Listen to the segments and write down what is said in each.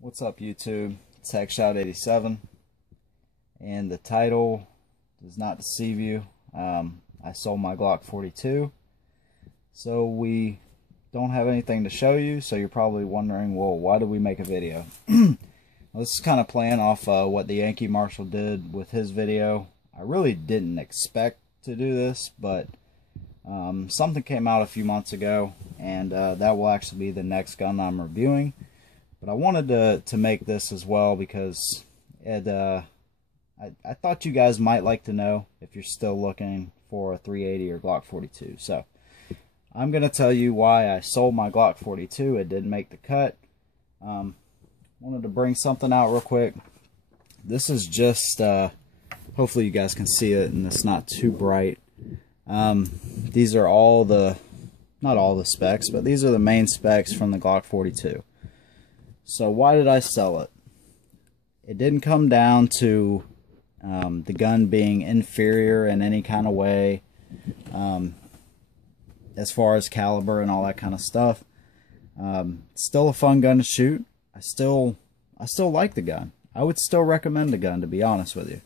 What's up, YouTube? It's TechShout87, and the title does not deceive you. I sold my Glock 42, so we don't have anything to show you. So you're probably wondering, well, why did we make a video? Well, this is kind of playing off what the Yankee Marshal did with his video. I really didn't expect to do this, but something came out a few months ago, and that will actually be the next gun I'm reviewing. But I wanted to make this as well because I thought you guys might like to know if you're still looking for a 380 or Glock 42. So I'm going to tell you why I sold my Glock 42. It didn't make the cut. Wanted to bring something out real quick. This is just, hopefully you guys can see it and it's not too bright. These are all the, not all the specs, but these are the main specs from the Glock 42. So why did I sell it? It didn't come down to the gun being inferior in any kind of way, as far as caliber and all that kind of stuff. Still a fun gun to shoot. I still like the gun. I would still recommend the gun, to be honest with you.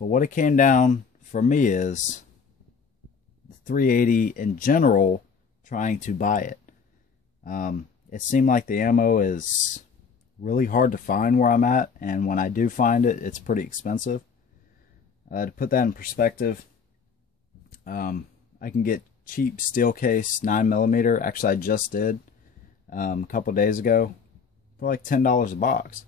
But what it came down for me is the 380 in general, trying to buy it. It seemed like the ammo is really hard to find where I'm at, and when I do find it, it's pretty expensive. To put that in perspective, I can get cheap steel case 9mm. Actually, I just did a couple days ago for like $10 a box.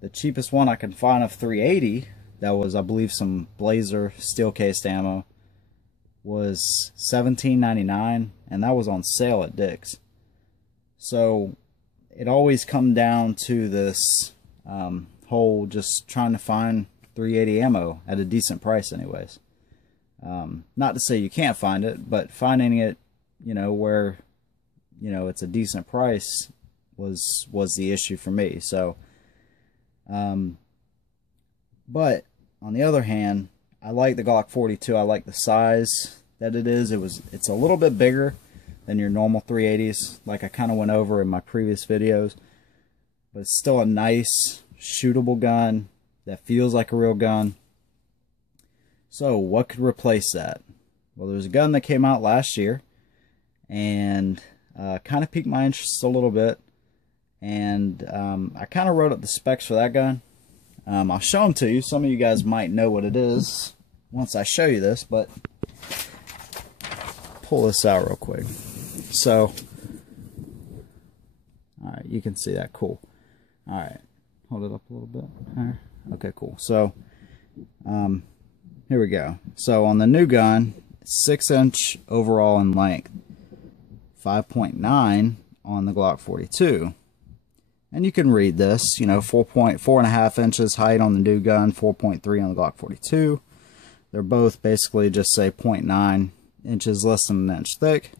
The cheapest one I can find of 380, that was, I believe, some Blazer steel cased ammo, was $17.99, and that was on sale at Dick's. So it always come down to this whole just trying to find 380 ammo at a decent price anyways. Not to say you can't find it, but finding it, you know, where, you know, it's a decent price was the issue for me. So but on the other hand, I like the Glock 42. I like the size that it is. It's a little bit bigger than your normal 380s, like I kind of went over in my previous videos, but it's still a nice shootable gun that feels like a real gun. So what could replace that? Well, there's a gun that came out last year and kind of piqued my interest a little bit, and I kind of wrote up the specs for that gun. I'll show them to you. Some of you guys might know what it is once I show you this, but pull this out real quick. So, alright, you can see that. Cool. Alright, hold it up a little bit. There. Okay, cool. So, here we go. So, on the new gun, 6-inch overall in length, 5.9 on the Glock 42. And you can read this, you know, 4.5 inches height on the new gun, 4.3 on the Glock 42. They're both basically just say 0.9 inches less than an inch thick.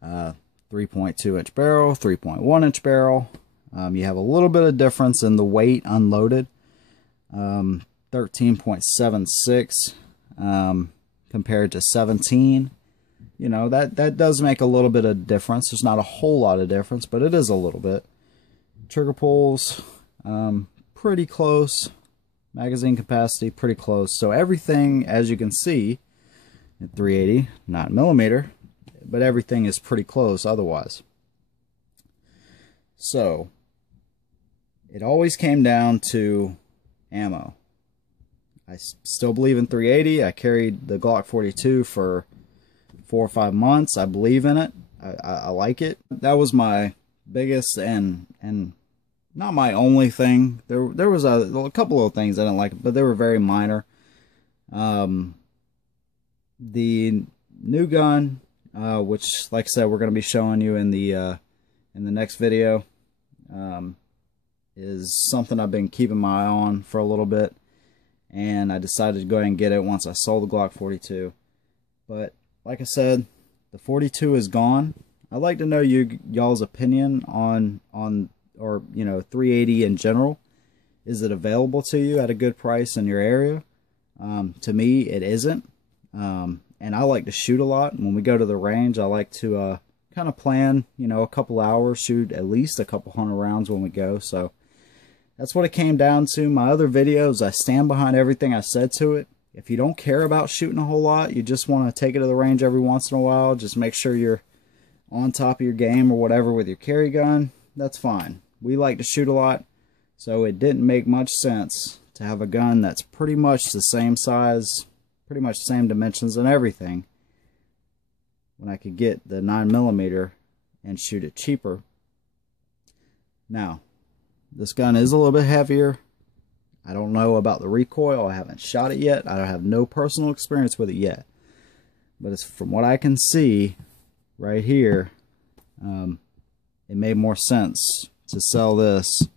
3.2 inch barrel, 3.1 inch barrel. You have a little bit of difference in the weight unloaded. 13.76 compared to 17. You know, that does make a little bit of difference. There's not a whole lot of difference, but it is a little bit. Trigger pulls, pretty close. Magazine capacity, pretty close. So everything, as you can see, at 380, not millimeter, but everything is pretty close otherwise. So it always came down to ammo. I still believe in 380. I carried the Glock 42 for 4 or 5 months. I believe in it. I like it. That was my biggest and not my only thing. There was a couple of things I didn't like, but they were very minor. The new gun, which, like I said, we're going to be showing you in the next video, is something I've been keeping my eye on for a little bit, and I decided to go ahead and get it once I sold the Glock 42. But like I said, the 42 is gone. I'd like to know y'all's opinion on or, you know, 380 in general. Is it available to you at a good price in your area? To me, it isn't. And I like to shoot a lot. When we go to the range, I like to kind of plan, you know, a couple hours, shoot at least a couple hundred rounds when we go. So that's what it came down to. My other videos, I stand behind everything I said to it. If you don't care about shooting a whole lot, you just want to take it to the range every once in a while, just make sure you're on top of your game or whatever with your carry gun, that's fine. We like to shoot a lot, so it didn't make much sense to have a gun that's pretty much the same size, pretty much the same dimensions and everything, when I could get the 9mm and shoot it cheaper. Now, this gun is a little bit heavier. I don't know about the recoil. I haven't shot it yet. I have no personal experience with it yet. But it's, from what I can see right here, it made more sense to sell this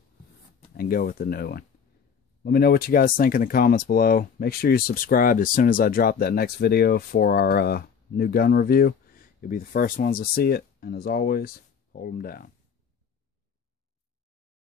and go with the new one. Let me know what you guys think in the comments below. Make sure you subscribe as soon as I drop that next video for our new gun review. You'll be the first ones to see it. And as always, hold them down.